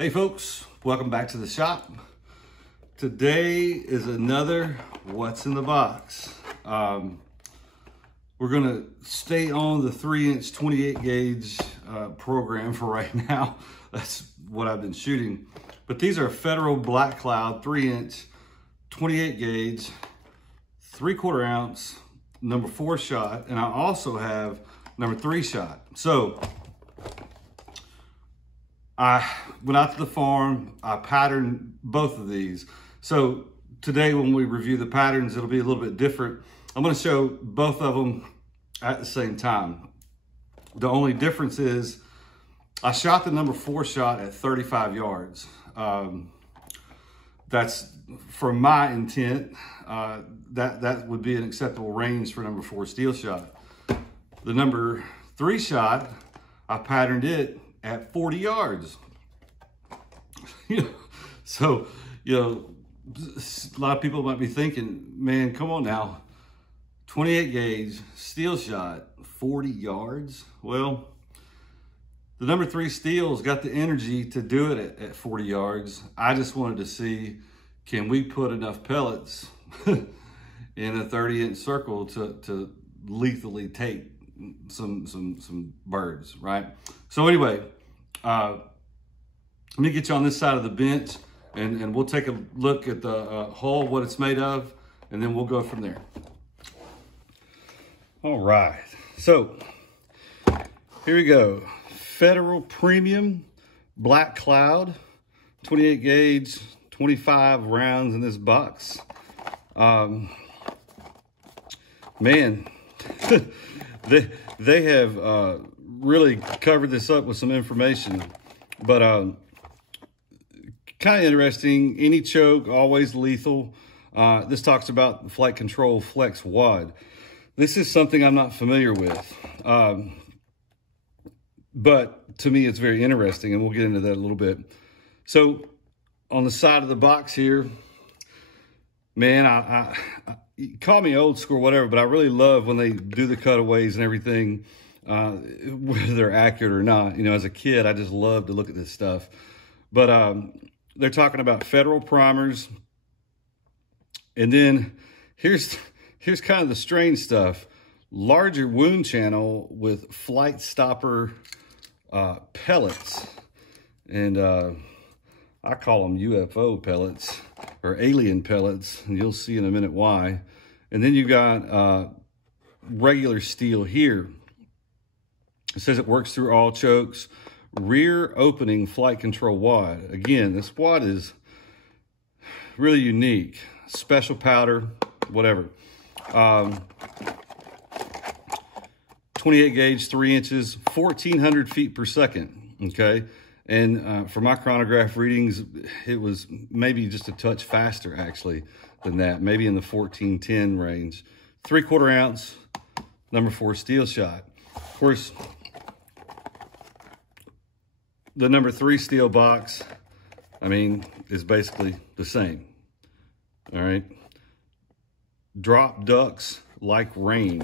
Hey folks, welcome back to the shop. Today is another What's in the Box. We're gonna stay on the 3-inch 28 gauge program for right now. That's what I've been shooting. But these are Federal Black Cloud 3-inch 28 gauge, 3/4 ounce, number 4 shot, and I also have number 3 shot. So I went out to the farm, I patterned both of these. So today when we review the patterns, it'll be a little bit different. I'm gonna show both of them at the same time. The only difference is I shot the number 4 shot at 35 yards. That's for my intent, that would be an acceptable range for number 4 steel shot. The number 3 shot, I patterned it at 40 yards. So, a lot of people might be thinking, man, come on now, 28 gauge steel shot, 40 yards. Well, the number 3 steel's got the energy to do it at 40 yards. I just wanted to see, can we put enough pellets in a 30-inch circle to lethally take some birds, right? So anyway, let me get you on this side of the bench and we'll take a look at the hull, what it's made of, and then we'll go from there. All right, so here we go. Federal Premium Black Cloud, 28 gauge, 25 rounds in this box. Man, they have really covered this up with some information, but kind of interesting. Any choke, always lethal. This talks about the Flight Control Flex Wad. This is something I'm not familiar with, but to me it's very interesting, and we'll get into that a little bit. So on the side of the box here, man, I call me old school, whatever, but I really love when they do the cutaways and everything, whether they're accurate or not. As a kid, I just love to look at this stuff. But they're talking about Federal primers. And then here's kind of the strange stuff. Larger wound channel with flight stopper pellets. And I call them UFO pellets or alien pellets, and you'll see in a minute why. And then you got regular steel here. It says it works through all chokes. Rear opening flight control wad. Again, this wad is really unique. Special powder, whatever. 28 gauge, 3 inches, 1,400 feet per second, okay? And for my chronograph readings, it was maybe just a touch faster, actually, than that. Maybe in the 1410 range. 3/4 ounce, number 4 steel shot. Of course, the number 3 steel box, is basically the same. All right. Drop ducks like rain.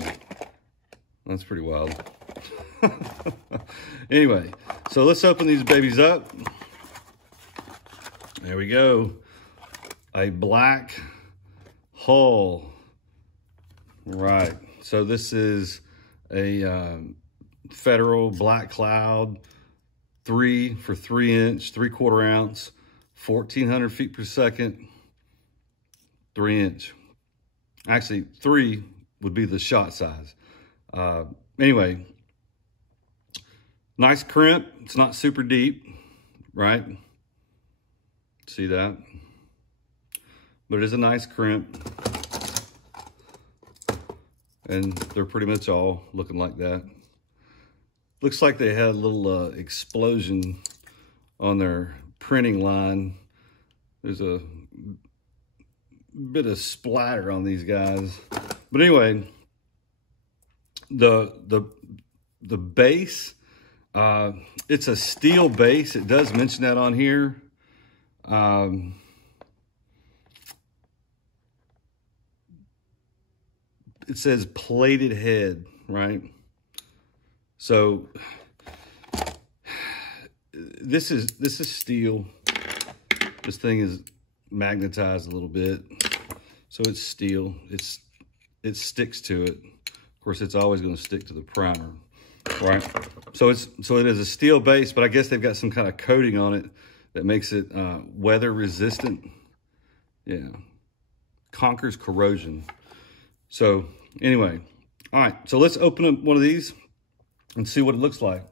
That's pretty wild. Anyway, so let's open these babies up. There we go. A black hull. Right. So this is a Federal Black Cloud 3 for 3-inch, 3/4 ounce, 1,400 feet per second, 3-inch. Actually, 3 would be the shot size. Anyway, nice crimp. It's not super deep, right? See that? But it is a nice crimp. And they're pretty much all looking like that. Looks like they had a little explosion on their printing line. There's a bit of splatter on these guys. But anyway, the base, it's a steel base. It does mention that on here. It says plated head, right? So this is steel. This thing is magnetized a little bit, so it's steel. It sticks to it. Of course, it's always going to stick to the primer, right? So it is a steel base, but I guess they've got some kind of coating on it that makes it weather resistant. Yeah, conquers corrosion. So anyway, all right. So let's open up one of these and see what it looks like.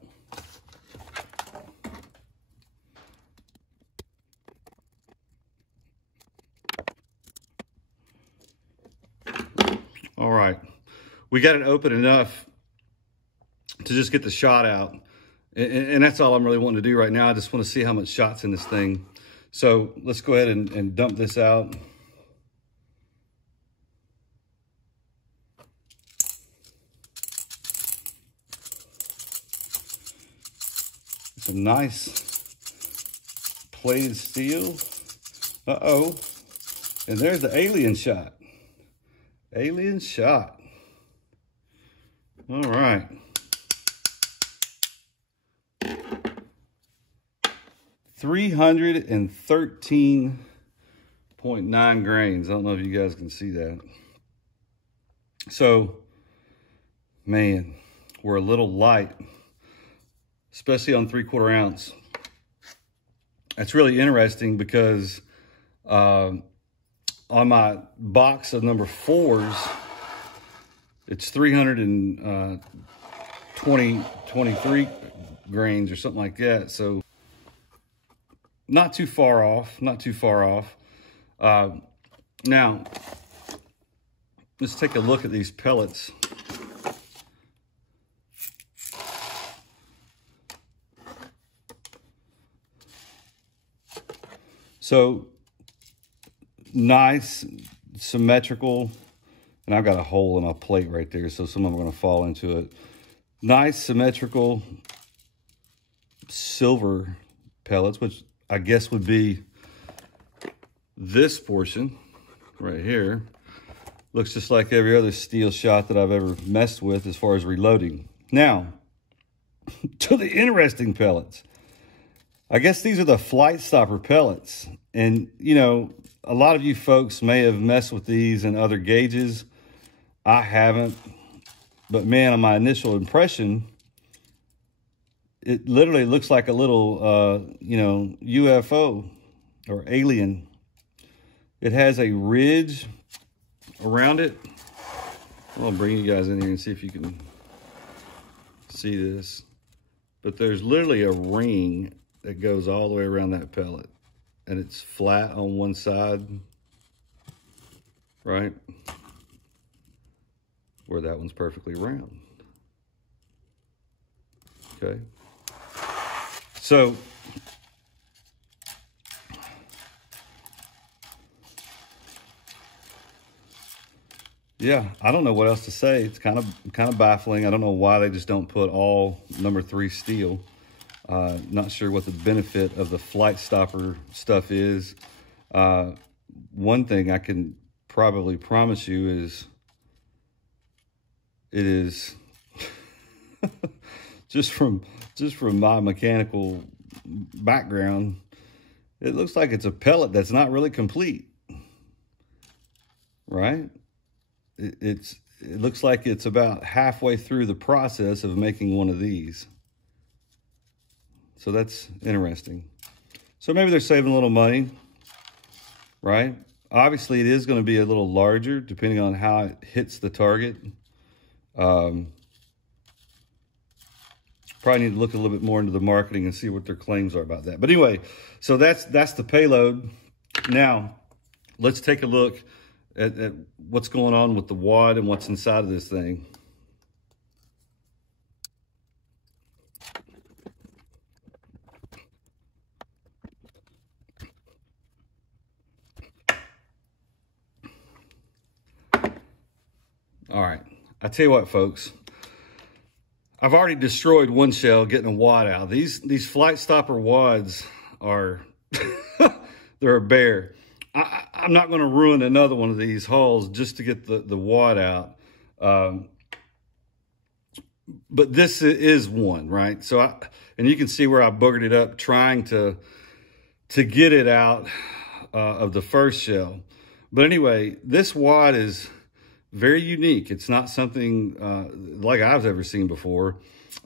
All right, we got it open enough to just get the shot out. And that's all I'm really wanting to do right now. I just want to see how much shot's in this thing. So let's go ahead and dump this out. Some nice plated steel. Uh-oh. And there's the alien shot. Alien shot. All right. 313.9 grains. I don't know if you guys can see that. So, man, we're a little light, especially on 3/4 ounce. That's really interesting because on my box of number 4s, it's 323 grains or something like that. So not too far off, not too far off. Now, let's take a look at these pellets. So nice, symmetrical, and I've got a hole in my plate right there, so some of them are going to fall into it. Nice, symmetrical silver pellets, which I guess would be this portion right here. Looks just like every other steel shot that I've ever messed with as far as reloading. Now, to the interesting pellets. I guess these are the Flight Stopper pellets. And, you know, a lot of you folks may have messed with these in other gauges. I haven't. But, man, on my initial impression, it literally looks like a little, you know, UFO or alien. It has a ridge around it. I'll bring you guys in here and see if you can see this. But there's literally a ring that goes all the way around that pellet. And it's flat on one side, right? Where that one's perfectly round. Okay. So, yeah, I don't know what else to say. It's kind of baffling. I don't know why they just don't put all number 3 steel. Not sure what the benefit of the Flight Stopper stuff is. One thing I can probably promise you is it is just from my mechanical background, it looks like it's a pellet that's not really complete, right? It looks like it's about halfway through the process of making one of these. So that's interesting. So maybe they're saving a little money, right? Obviously, it is going to be a little larger depending on how it hits the target. Probably need to look a little bit more into the marketing and see what their claims are about that. But anyway, so that's the payload. Now, let's take a look at what's going on with the wad and what's inside of this thing. All right, I tell you what, folks. I've already destroyed one shell getting a wad out. These Flight Stopper wads are, they're a bear. I'm not going to ruin another one of these hulls just to get the wad out. but this is one, right? So and you can see where I boogered it up trying to get it out of the first shell. But anyway, this wad is very unique. It's not something like I've ever seen before.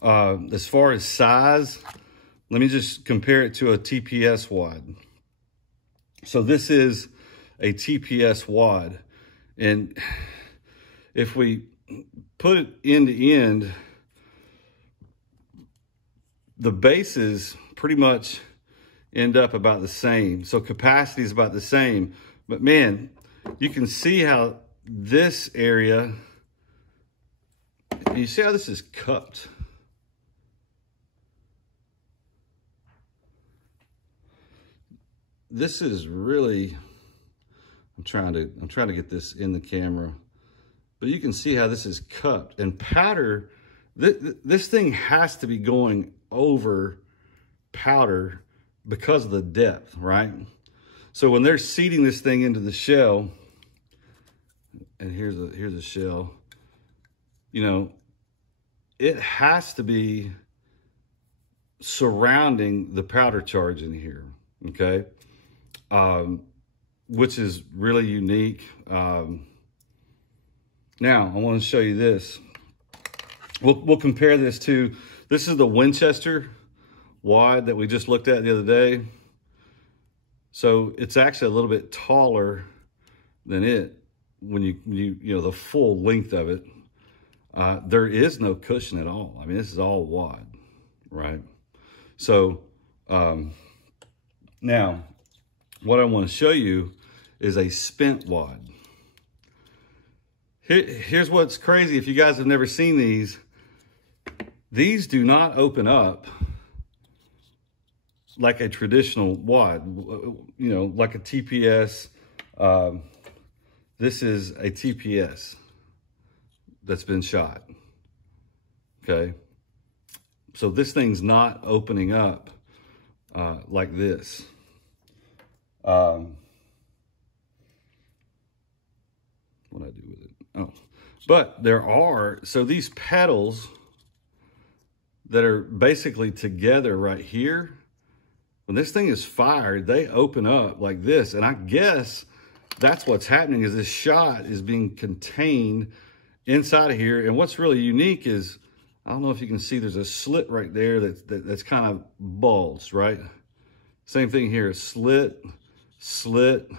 As far as size, let me just compare it to a TPS wad. So this is a TPS wad. And if we put it end to end, the bases pretty much end up about the same. So capacity is about the same. But man, you can see how this area, you see how this is cupped. This is really, I'm trying to get this in the camera, but you can see how this is cupped. And powder, this thing has to be going over powder because of the depth, right? So when they're seeding this thing into the shell, and here's a shell, you know, it has to be surrounding the powder charge in here, okay? Which is really unique. Now I want to show you this. We'll compare this to, this is the Winchester wad that we just looked at the other day. So it's actually a little bit taller than it when you know the full length of it. There is no cushion at all. I mean, this is all wad, right? So now what I want to show you is a spent wad. Here's what's crazy. If you guys have never seen these do not open up like a traditional wad, you know, like a TPS. This is a TPS that's been shot, okay? So this thing's not opening up like this. What I do with it? Oh, but there are, so these petals that are basically together right here, when this thing is fired, they open up like this. And I guess that's what's happening, is this shot is being contained inside of here. And what's really unique is, I don't know if you can see, there's a slit right there that's kind of bulged, right? Same thing here, slit, slit.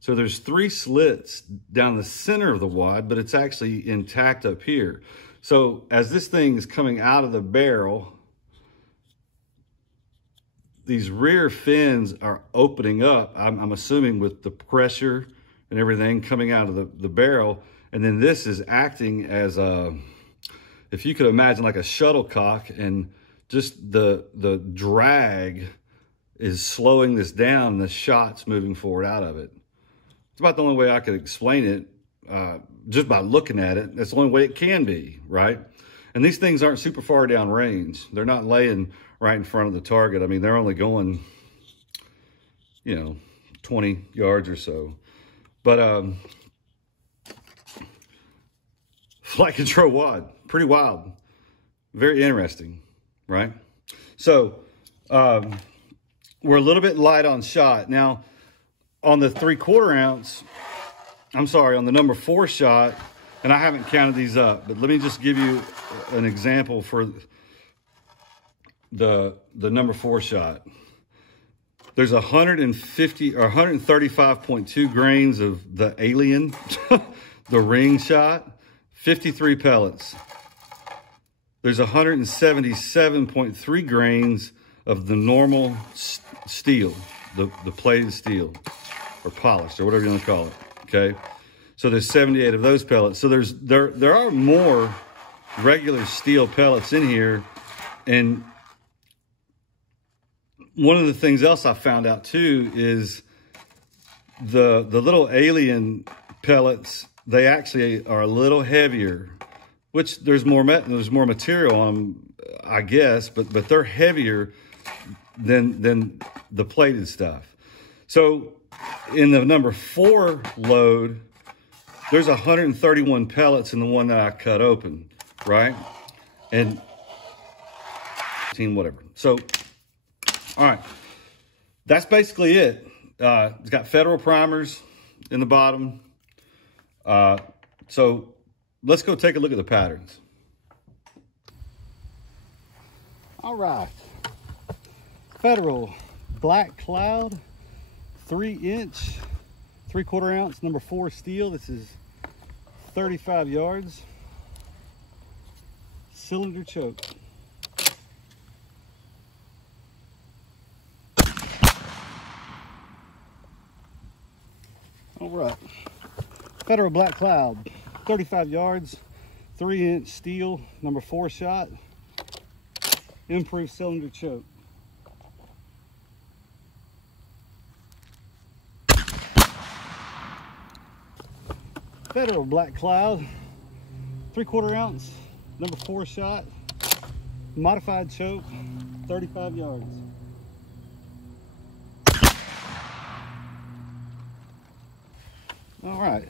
So there's 3 slits down the center of the wad, but it's actually intact up here. So as this thing is coming out of the barrel, these rear fins are opening up, I'm assuming with the pressure and everything coming out of the barrel. And then this is acting as a, if you could imagine like a shuttlecock, and just the drag is slowing this down, and the shot's moving forward out of it. It's about the only way I could explain it, just by looking at it. That's the only way it can be, right? And these things aren't super far down range. They're not laying right in front of the target. I mean, they're only going, you know, 20 yards or so. But flight control wad, pretty wild, very interesting, right? So we're a little bit light on shot. Now, on the 3/4 ounce, I'm sorry, on the number 4 shot, and I haven't counted these up, but let me just give you an example for the number 4 shot. There's 150 or 135.2 grains of the Alien, the ring shot, 53 pellets. There's 177.3 grains of the normal steel, the plated steel, or polished, or whatever you want to call it, okay? So there's 78 of those pellets. So there are more regular steel pellets in here. And one of the things else I found out too is the little Alien pellets, they actually are a little heavier, which there's more material on them, I guess, but they're heavier than the plated stuff. So in the number 4 load, there's 131 pellets in the one that I cut open, right? and whatever. So, all right, that's basically it. It's got Federal primers in the bottom. So let's go take a look at the patterns. All right, Federal Black Cloud, 3-inch, 3/4 ounce, number 4 steel. This is 35 yards. Cylinder choke. All right, Federal Black Cloud, 35 yards, 3-inch steel, number 4 shot, improved cylinder choke. Federal Black Cloud, 3/4 ounce, number 4 shot, modified choke, 35 yards. All right,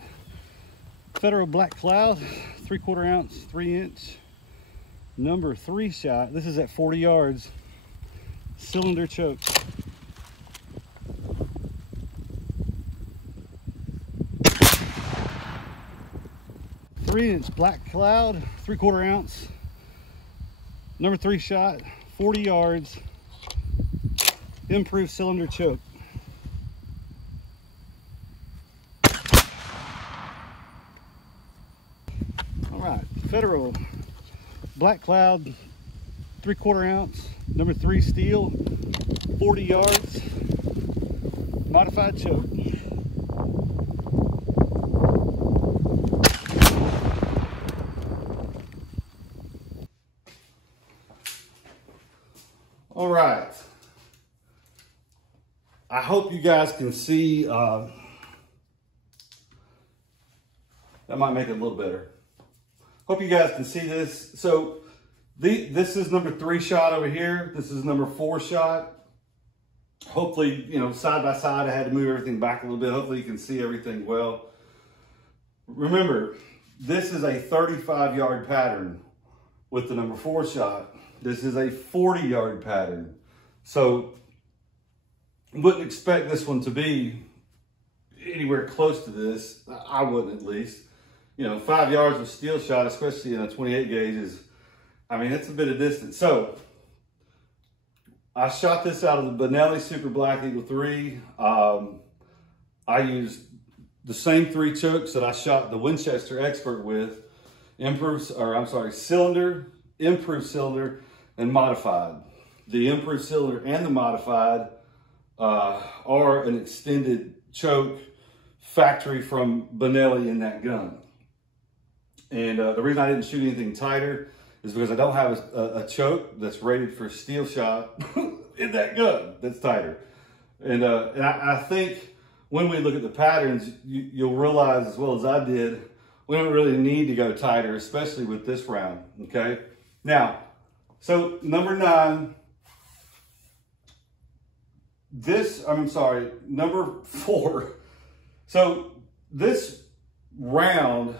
Federal Black Cloud, 3/4 ounce, 3-inch, number 3 shot. This is at 40 yards, cylinder choke. Three-inch Black Cloud, 3/4 ounce, number 3 shot, 40 yards, improved cylinder choke. All right, Federal Black Cloud, 3/4 ounce, number 3 steel, 40 yards, modified choke. All right, I hope you guys can see, that might make it a little better. Hope you guys can see this. So this is number 3 shot over here. This is number 4 shot. Hopefully, you know, side by side, I had to move everything back a little bit. Hopefully you can see everything well. Remember, this is a 35-yard pattern with the number 4 shot. This is a 40-yard pattern. So wouldn't expect this one to be anywhere close to this. I wouldn't, at least. You know, 5 yards of steel shot, especially in a 28 gauge is, I mean, it's a bit of distance. So I shot this out of the Benelli Super Black Eagle 3. I used the same 3 chokes that I shot the Winchester Expert with. Cylinder, improved cylinder, and modified. The improved cylinder and the modified are an extended choke factory from Benelli in that gun. And the reason I didn't shoot anything tighter is because I don't have a choke that's rated for steel shot in that gun that's tighter. And I think when we look at the patterns, you'll realize as well as I did, we don't really need to go tighter, especially with this round, okay? Now, so number 9, number 4. So this round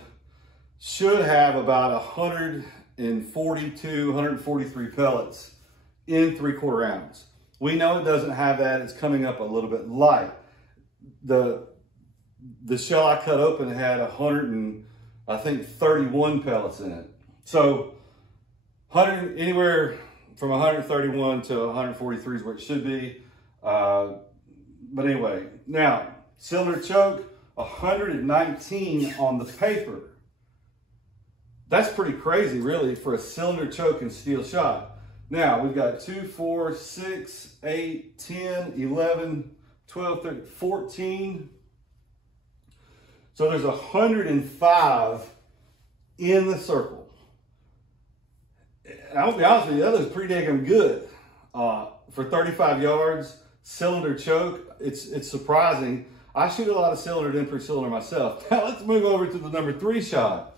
should have about 142, 143 pellets in 3/4 ounce. We know it doesn't have that. It's coming up a little bit light. The shell I cut open had 31 pellets in it. So anywhere from 131 to 143 is where it should be. But anyway, now cylinder choke, 119 on the paper. That's pretty crazy, really, for a cylinder choke and steel shot. Now, we've got 2, 4, 6, 8, 10, 11, 12, 13, 14. So there's 105 in the circle. I'll be honest with you, that looks pretty damn good. For 35 yards, cylinder choke, it's surprising. I shoot a lot of cylinder and improved cylinder myself. Now let's move over to the number 3 shot.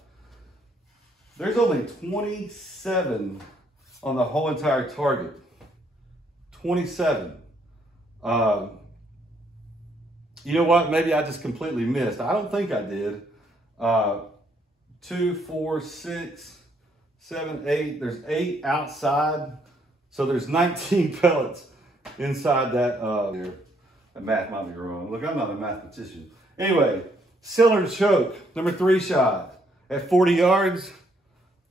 There's only 27 on the whole entire target. 27. You know what? Maybe I just completely missed. I don't think I did. 2, 4, 6, 7, 8. There's 8 outside. So there's 19 pellets inside that. The math might be wrong. Look, I'm not a mathematician. Anyway, cylinder choke, number 3 shot at 40 yards.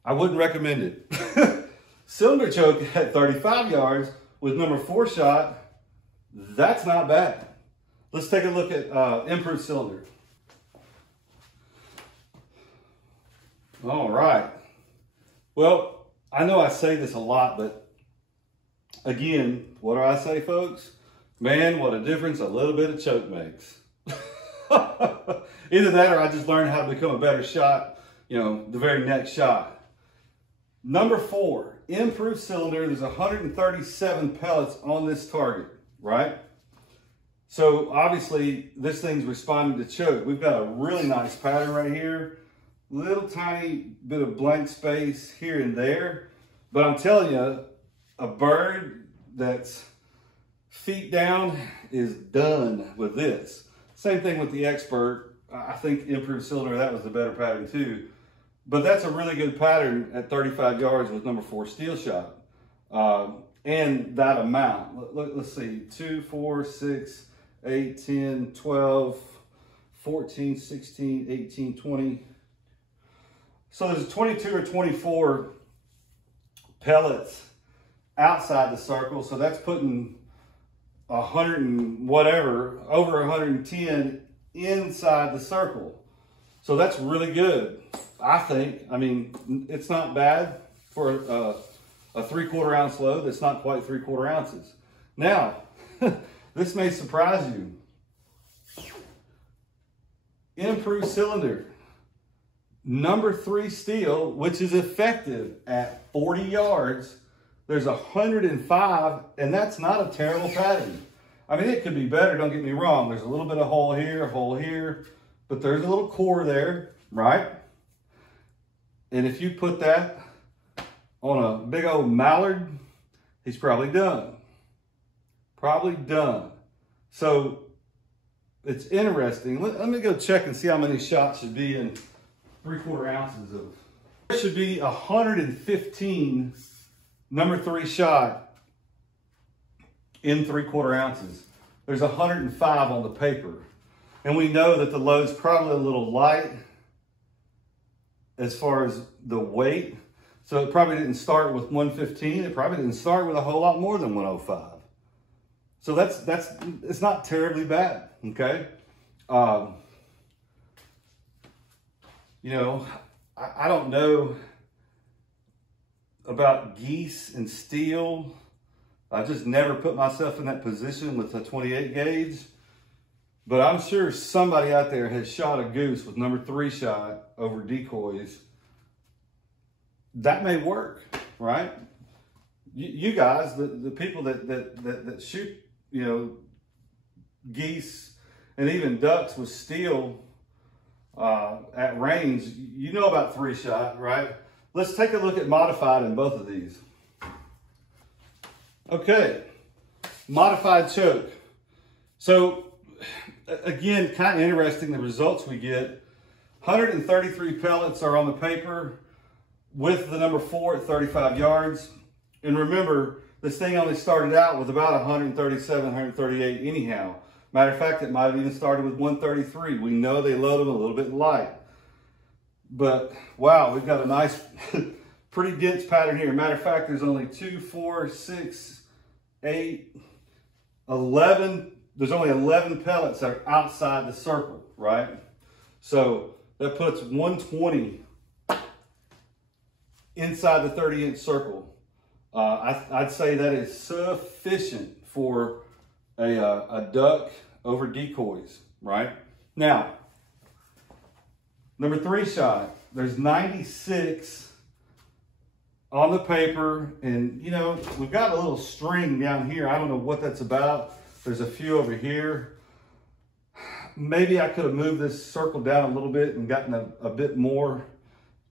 I wouldn't recommend it. Cylinder choke at 35 yards with number 4 shot. That's not bad. Let's take a look at improved cylinder. All right. Well, I know I say this a lot, but again, what do I say, folks? Man, what a difference a little bit of choke makes. Either that or I just learned how to become a better shot, the very next shot. Number 4, improved cylinder. There's 137 pellets on this target, right? So obviously this thing's responding to choke. We've got a really nice pattern right here. Little tiny bit of blank space here and there. But I'm telling you, a bird that's feet down is done with this. Same thing with the Expert. I think improved cylinder, that was the better pattern too. But that's a really good pattern at 35 yards with number 4 steel shot. And that amount, let's see, 2, 4, 6, 8, 10, 12, 14, 16, 18, 20. So there's 22 or 24 pellets outside the circle. So that's putting 100 and whatever, over 110 inside the circle. So that's really good, I think. I mean, it's not bad for a 3/4 ounce load that's not quite 3/4 ounces. Now, this may surprise you. Improved cylinder, number 3 steel, which is effective at 40 yards. There's 105, and that's not a terrible pattern. I mean, it could be better, don't get me wrong. There's a little bit of hole here, but there's a little core there, right? And if you put that on a big old mallard, he's probably done. Probably done. So it's interesting. Let me go check and see how many shots should be in 3/4 ounces of. There should be 115 number 3 shot in 3/4 ounces. There's 105 on the paper. And we know that the load's probably a little light as far as the weight. So it probably didn't start with 115. It probably didn't start with a whole lot more than 105. So it's not terribly bad, okay? I don't know about geese and steel. I just never put myself in that position with a 28 gauge. But I'm sure somebody out there has shot a goose with number 3 shot over decoys. That may work, right? You guys, the people that shoot, geese and even ducks with steel at range, you know about 3 shot, right? Let's take a look at modified in both of these. Okay, modified choke. So again, kind of interesting the results we get. 133 pellets are on the paper with the number 4 at 35 yards. And remember, this thing only started out with about 137, 138 anyhow. Matter of fact, it might have even started with 133. We know they load them a little bit light. But wow, we've got a nice, pretty dense pattern here. Matter of fact, there's only 2, 4, 6, 8, 11. There's only 11 pellets that are outside the circle, right? So that puts 120 inside the 30-inch circle. I'd say that is sufficient for a duck over decoys, right? Now, number 3 shot, there's 96 on the paper, and we've got a little string down here. I don't know what that's about. There's a few over here. Maybe I could have moved this circle down a little bit and gotten a bit more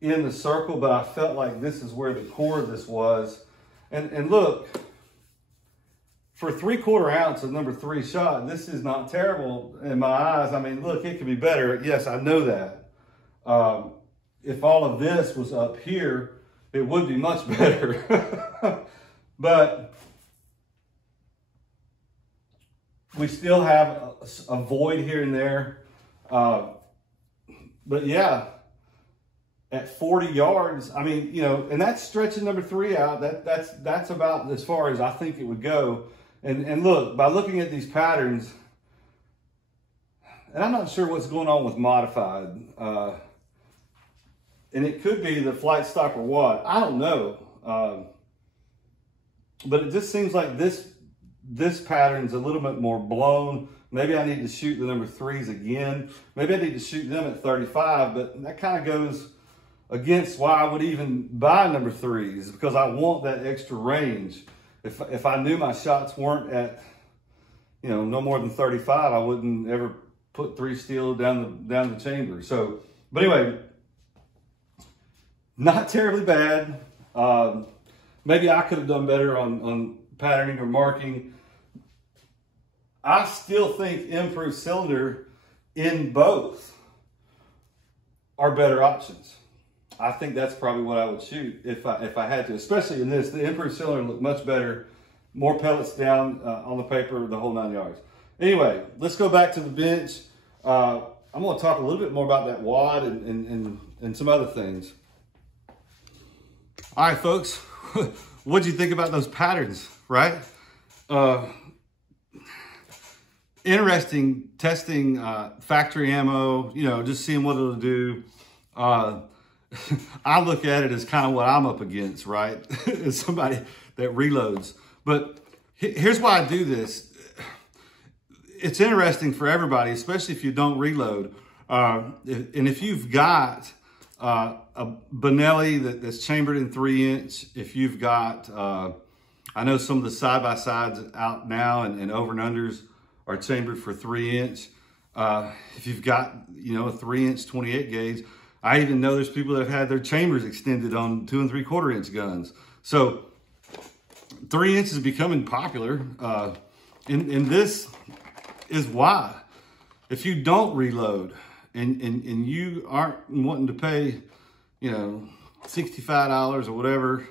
in the circle, but I felt like this is where the core of this was. And look, for 3/4 ounce of number 3 shot, this is not terrible in my eyes. I mean, look, it could be better. Yes, I know that. If all of this was up here, it would be much better. But we still have a void here and there. But yeah, at 40 yards, I mean, you know, and that's stretching number 3 out. That's about as far as I think it would go. And look, by looking at these patterns, and I'm not sure what's going on with modified, and it could be the Flight Stopper wad. I don't know, but it just seems like this pattern's a little bit more blown. Maybe I need to shoot the number 3s again. Maybe I need to shoot them at 35, but that kind of goes against why I would even buy number 3s, because I want that extra range. If I knew my shots weren't at, you know, no more than 35, I wouldn't ever put 3 steel down the chamber. So, but anyway, not terribly bad. Maybe I could have done better on patterning or marking. I still think improved cylinder in both are better options. I think that's probably what I would shoot if I had to, especially in this. The improved cylinder looked much better, more pellets down on the paper, the whole 9 yards. Anyway, let's go back to the bench. I'm going to talk a little bit more about that wad and some other things. All right, folks, what'd you think about those patterns, right? Interesting testing factory ammo, you know, just seeing what it'll do. I look at it as kind of what I'm up against, right? As somebody that reloads. But here's why I do this. It's interesting for everybody, especially if you don't reload. And if you've got a Benelli that's chambered in 3-inch, if you've got, I know some of the side-by-sides out now and over and unders are chambered for 3-inch. If you've got, you know, a 3-inch 28 gauge, I even know there's people that have had their chambers extended on 2 3/4-inch guns. So 3 inches is becoming popular. And this is why. If you don't reload and you aren't wanting to pay, you know, $65 or whatever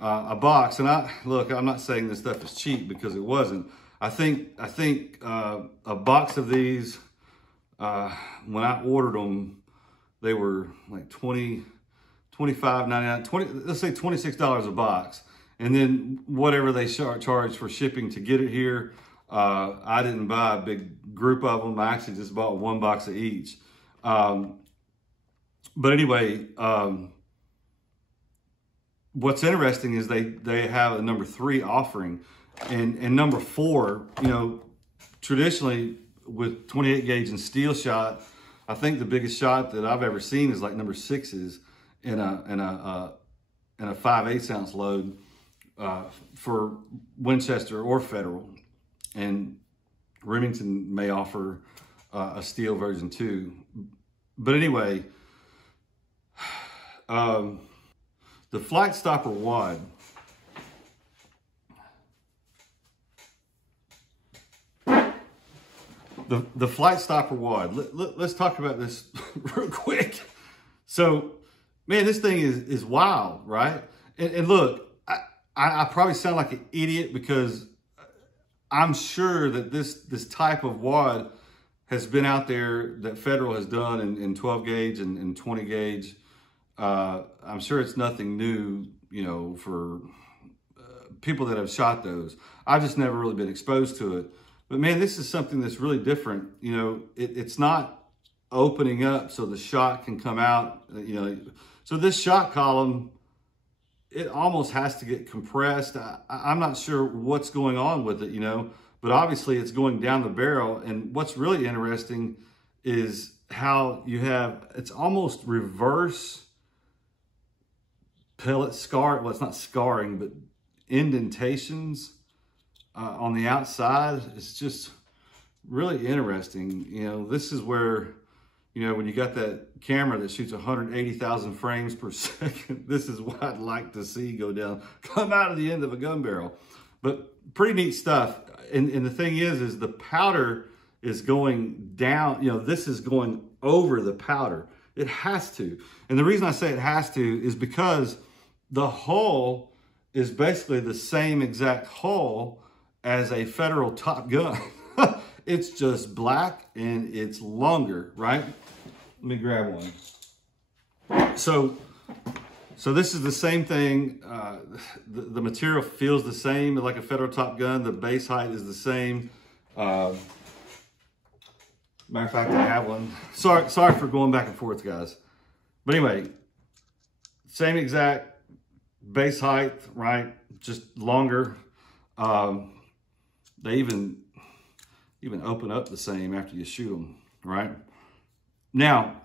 a box, and look, I'm not saying this stuff is cheap, because it wasn't. I think a box of these, when I ordered them, they were like $25.99, let's say $26 a box. And then whatever they charge for shipping to get it here. I didn't buy a big group of them. I actually just bought 1 box of each. But anyway, what's interesting is they have a number 3 offering, and number 4, you know, traditionally with 28 gauge and steel shot, I think the biggest shot that I've ever seen is like number 6s in a 5/8 ounce load for Winchester or Federal, and Remington may offer a steel version too. But anyway, the Flight Stopper wad. The Flight Stopper wad. Let's talk about this real quick. So, man, this thing is wild, right? And look, I probably sound like an idiot, because I'm sure that this type of wad has been out there that Federal has done in 12 gauge and 20 gauge. I'm sure it's nothing new, you know, for people that have shot those. I've just never really been exposed to it. But man, this is something that's really different. You know, it's not opening up so the shot can come out, you know. So this shot column, it almost has to get compressed. I'm not sure what's going on with it, you know, but obviously it's going down the barrel. And what's really interesting is how you have, it's almost reverse pellet scar. Well, it's not scarring, but indentations on the outside. It's just really interesting. You know, this is where, you know, when you got that camera that shoots 180,000 frames per second, this is what I'd like to see come out of the end of a gun barrel. But pretty neat stuff. And the thing is the powder is going down. You know, this is going over the powder. It has to. And the reason I say it has to is because the hull is basically the same exact hull as a Federal Top Gun. It's just black and it's longer, right? Let me grab one. So this is the same thing. The material feels the same like a Federal Top Gun. The base height is the same. Matter of fact, I have one. Sorry for going back and forth, guys. But anyway, same exact base height, right? Just longer. They even open up the same after you shoot them, right? Now,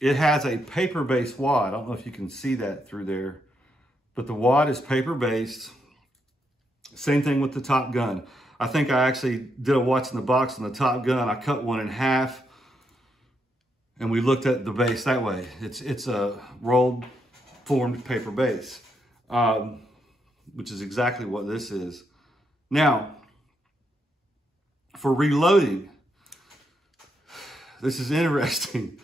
it has a paper-based wad. I don't know if you can see that through there, but the wad is paper-based. Same thing with the Top Gun. I think I actually did a What's in the Box on the Top Gun. I cut one in half, and we looked at the base that way. It's a rolled, formed paper base, which is exactly what this is. Now, for reloading, this is interesting.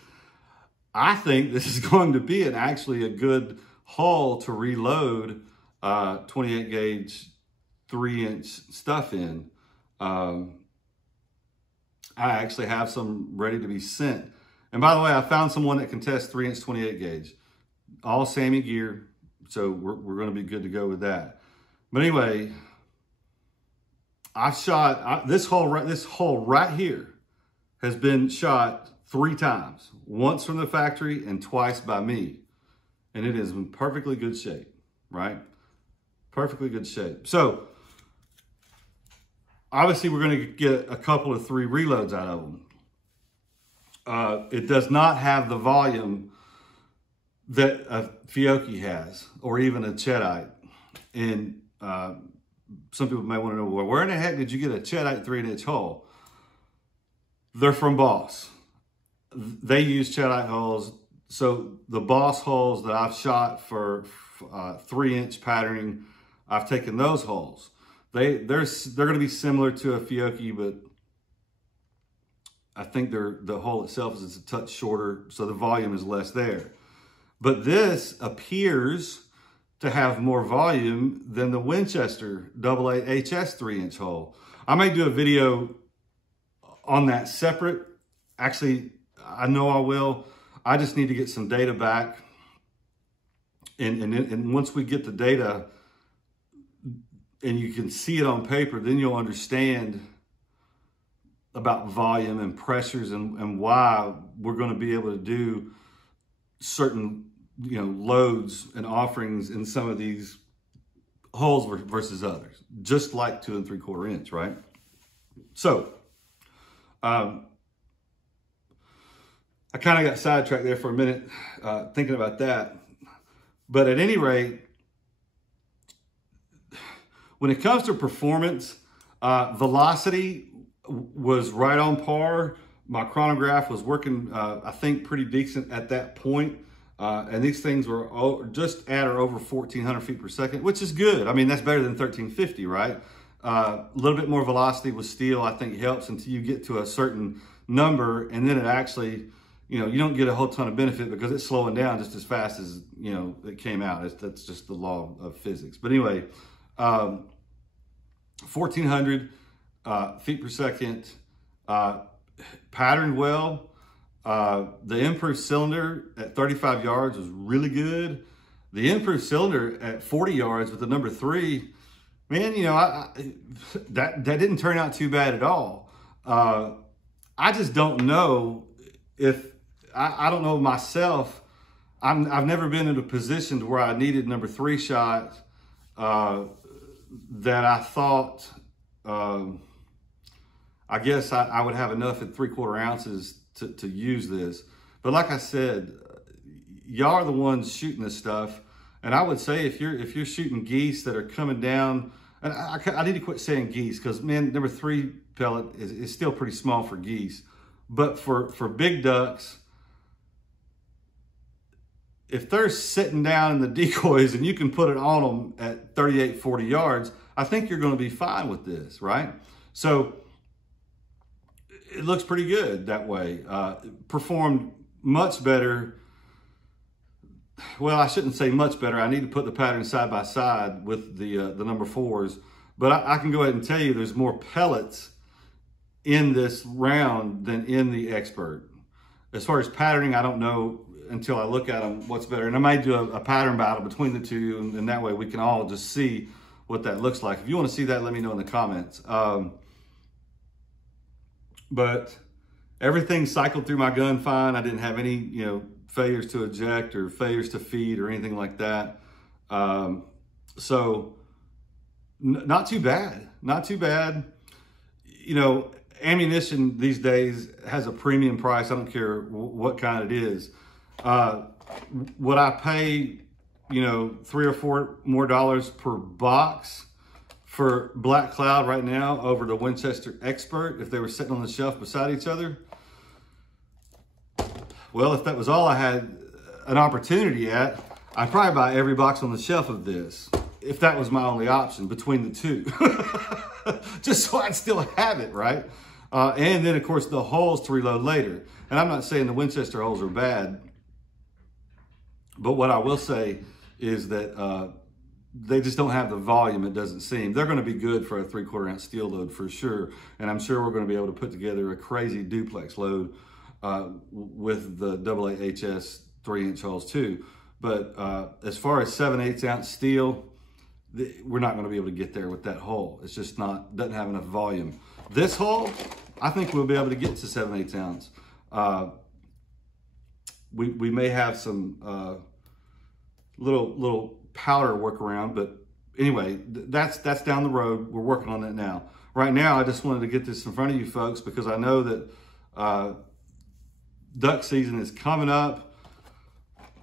I think this is going to be actually a good hull to reload 28 gauge 3-inch stuff in. I actually have some ready to be sent. And by the way, I found someone that can test 3-inch 28 gauge. All SAAMI gear, so we're going to be good to go with that. But anyway, I've shot this hull right here has been shot 3 times. Once from the factory and twice by me. And it is in perfectly good shape, right? Perfectly good shape. So, obviously we're going to get a couple of 3 reloads out of them. It does not have the volume that a Fiocchi has, or even a Cheddite. And some people may want to know, well, where in the heck did you get a Cheddite 3-inch hull? They're from Boss. They use Cheddite hulls. So the Boss hulls that I've shot for 3-inch patterning, I've taken those hulls. They're going to be similar to a Fiocchi, but I think the hull itself is a touch shorter, so the volume is less there. But this appears to have more volume than the Winchester AA HS 3-inch hull. I may do a video on that separate. Actually, I know I will. I just need to get some data back. And once we get the data and you can see it on paper, then you'll understand about volume and pressures and why we're going to be able to do certain, loads and offerings in some of these hulls versus others, just like 2 3/4 inch, right? So, I kind of got sidetracked there for a minute, thinking about that. But at any rate, when it comes to performance, velocity was right on par. My chronograph was working, I think, pretty decent at that point. And these things were just at or over 1,400 feet per second, which is good. I mean, that's better than 1,350, right? A little bit more velocity with steel, I think, helps until you get to a certain number. And then it actually, you don't get a whole ton of benefit because it's slowing down just as fast as, it came out. That's just the law of physics. But anyway, 1,400 feet per second, patterned well. The improved cylinder at 35 yards was really good. The improved cylinder at 40 yards with the number 3, man, that didn't turn out too bad at all. I just don't know if, I don't know myself. I've never been in a position to where I needed number 3 shot that I thought, I guess I would have enough at 3/4 ounces to use this. But like I said, y'all are the ones shooting this stuff. And I would say if you're shooting geese that are coming down, and I need to quit saying geese because, man, number 3 pellet is still pretty small for geese. But for big ducks, if they're sitting down in the decoys and you can put it on them at 38, 40 yards, I think you're going to be fine with this, right? So it looks pretty good that way. Performed much better well, I shouldn't say much better. I need to put the pattern side by side with the number 4s, but I can go ahead and tell you there's more pellets in this round than in the Expert. As far as patterning, I don't know until I look at them what's better. And I might do a pattern battle between the two, and that way we can all just see what that looks like. If you want to see that, let me know in the comments. But everything cycled through my gun fine. I didn't have any, failures to eject or failures to feed or anything like that. So not too bad, not too bad. Ammunition these days has a premium price. I don't care what kind it is. Would I pay, $3 or $4 more per box for Black Cloud right now over the Winchester Expert if they were sitting on the shelf beside each other? Well, if that was all I had an opportunity at, I'd probably buy every box on the shelf of this, if that was my only option between the two. Just so I'd still have it, right? And then, of course, the holes to reload later. And I'm not saying the Winchester holes are bad, but what I will say is that they just don't have the volume, it doesn't seem. They're going to be good for a 3/4 ounce steel load for sure. And I'm sure we're going to be able to put together a crazy duplex load with the AAHS 3-inch holes too. But as far as 7/8 ounce steel, we're not going to be able to get there with that hole. It's just doesn't have enough volume. This hole, I think we'll be able to get to 7/8 ounce. We may have some little powder workaround, but anyway, that's down the road. We're working on that now. Right now, I just wanted to get this in front of you folks because I know that duck season is coming up.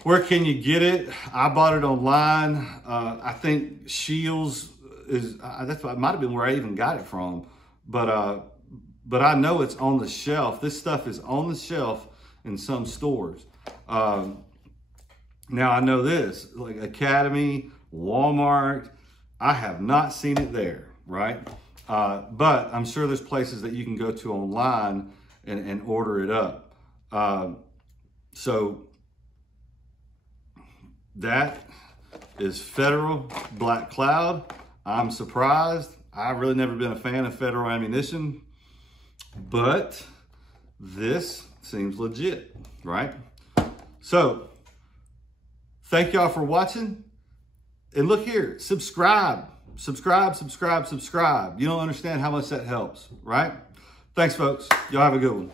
Where can you get it? I bought it online. I think Shields that might have been where I even got it from. But I know it's on the shelf. This stuff is on the shelf in some stores. Now I know this, like Academy, Walmart, I have not seen it there, right? But I'm sure there's places that you can go to online and order it up. So that is Federal Black Cloud. I'm surprised. I've really never been a fan of Federal ammunition, but this seems legit, right? So thank y'all for watching. And look here, subscribe. You don't understand how much that helps, right? Thanks, folks. Y'all have a good one.